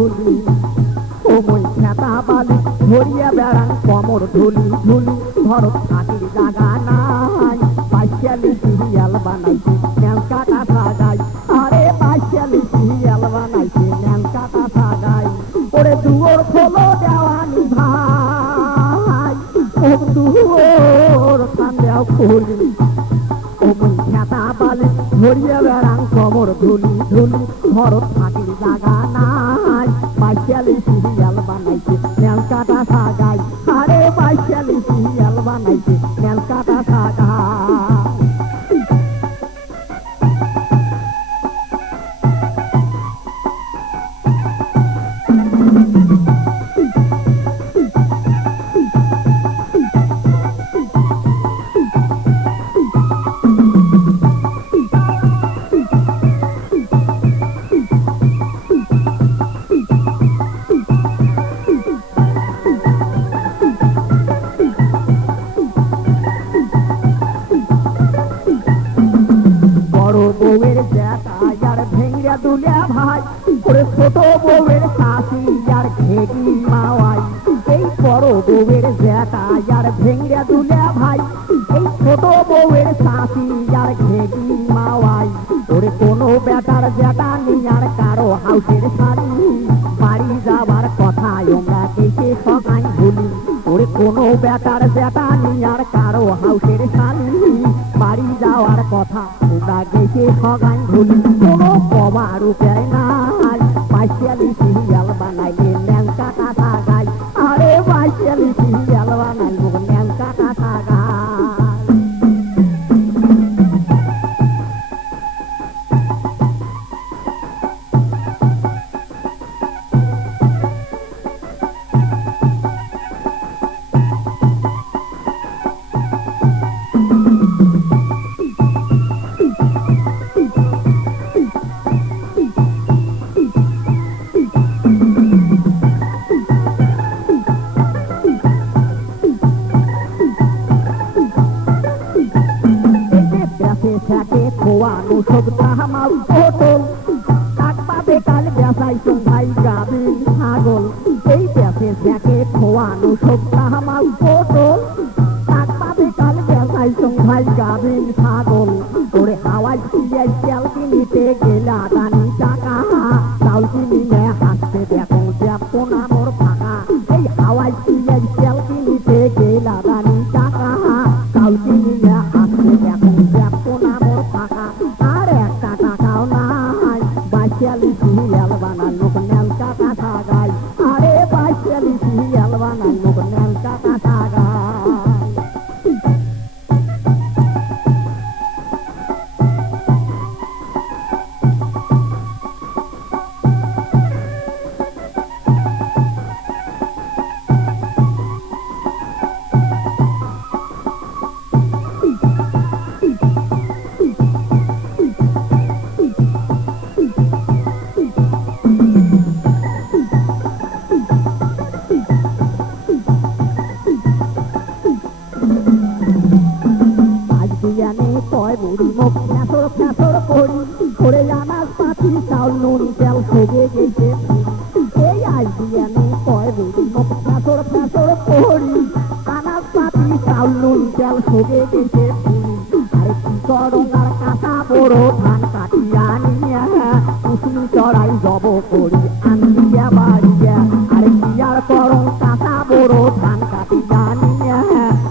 কুহুলি ও মই খেতা বালি ধরিয়া বেড়ান কমর ধুলি ধুলি ভরত থাকির জাগা নাই পাইশালি সিরিয়াল বানাইছে ন্যাং কাটা সাগাই আরে পাইশালি সিরিয়াল বানাইছে ন্যাং কাটা সাগাই ওরে দুয়োর খোলো দেওয়ানি ভাই ও দুয়োর খান্দেও কুহুলি ও মই খেতা বালি ধরিয়া বেড়ান কমর ধুলি ধুলি ভরত থাকির জাগা নাই পাইশালি সিরিয়াল বানাইছে ন্যাং কাটা সাগাই আরে পাইশালি সিরিয়াল বানাইছে ন্যাং কাটা সাগাই বউয়ের জ্যাঠাই আর ভেঙ্গা দুলিয়া ভাই ওরে ছোট বউয়ের শাশি আর ঘেগি মাওয়াই এই বড় বউয়ের জ্যাঠাই আর ভেঙ্গা দুলিয়া ভাই এই ছোট বউয়ের শাশি আর ঘেগি মাওয়াই ওরে কোনো বেটার জ্যাঠা নেই আর কারো হাউসের শাড়ি বাড়ি যাবার কথা আমরা কেটে সবাই ভুলি ওরে কোনো বেটার জ্যাঠা নেই আর কারো হাউসের শাড়ি বাড়ি যাওয়ার কথা ওরা গেছে সগাই ভুলি কোনো কবার উপায় নাই পাইশালি সিরিয়াল বানাইলে ন্যাং কাটা সাগাই আরে পাইশালি সিরিয়াল বানাইব ন্যাং কাটা সাগাই থাকে খোয়ানো সব তাহামাল পটল কাকপাতে কাল বেসাইছো ভাই গাবিন ছাগল এই বেসে থাকে খোয়ানো সব তাহামাল পটল কাকপাতে কাল বেসাইছো ভাই গাবিন ছাগল ওরে হাওয়াই চিয়াই চাল কিনিতে গেলা দানি টাকা চাল কিনিলে হাসতে দেখো যাবো না মোর ফাঁকা এই হাওয়াই চিয়াই চাল কিনিতে গেলা দানি টাকা চাল কিনিলে হাসতে দেখো যাবো না মোর ফাঁকা আর একটা টাকাও নাই পাইশালি সিরিয়াল বানালো ন্যাং কাটা সাগাই আরে পাইশালি সিরিয়াল বানালো ন্যাং কাটা সাগাই কয় বুড়ি মুখ ফ্যাসর ফ্যাসর করি করে আনাজ পাতি চাউল নুন তেল সবে গেছে এই আজ বিয়ানে কয় বুড়ি মুখ ফ্যাসর ফ্যাসর করি আনাজ পাতি চাউল নুন তেল সবে গেছে আরে কি করো আর কাঁচা বড় ধান কাটিয়া নিয়া কুসুমি চড়াই জব করি আনিয়া বাড়িয়া আরে কি আর করো কাঁচা বড় ধান কাটিয়া নিয়া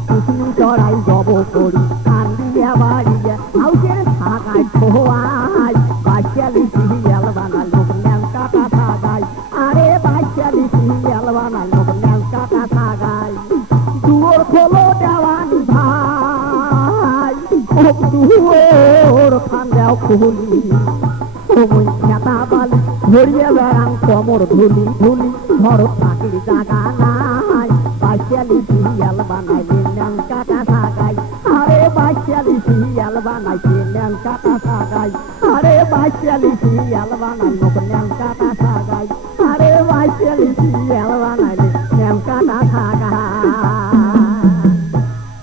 কুসুমি চড়াই জব করি আনিয়া বাড়িয়া হাউসের সাগাই খোয়াই পাইশালি সিরিয়াল বানালো ন্যাং কাটা সাগাই আরে পাইশালি সিরিয়াল বানালো ন্যাং কাটা সাগাই দুয়োর খোলো দেওয়ানি ভাই ও দুয়োর খান্দেও কুহুলি ও মই খেতা বালি ধরিয়া বেড়ান কমর ধুলি ধুলি ভরত থাকির জাগা নাই পাইশালি সিরিয়াল বানাইলে ন্যাং কাটা সাগাই আরে পাইশালি সিরিয়াল বানাইছে ন্যাং কাটা সাগাই আরে পাইশালি সিরিয়াল বানাইলো ন্যাং কাটা সাগাই আরে পাইশালি সিরিয়াল বানাই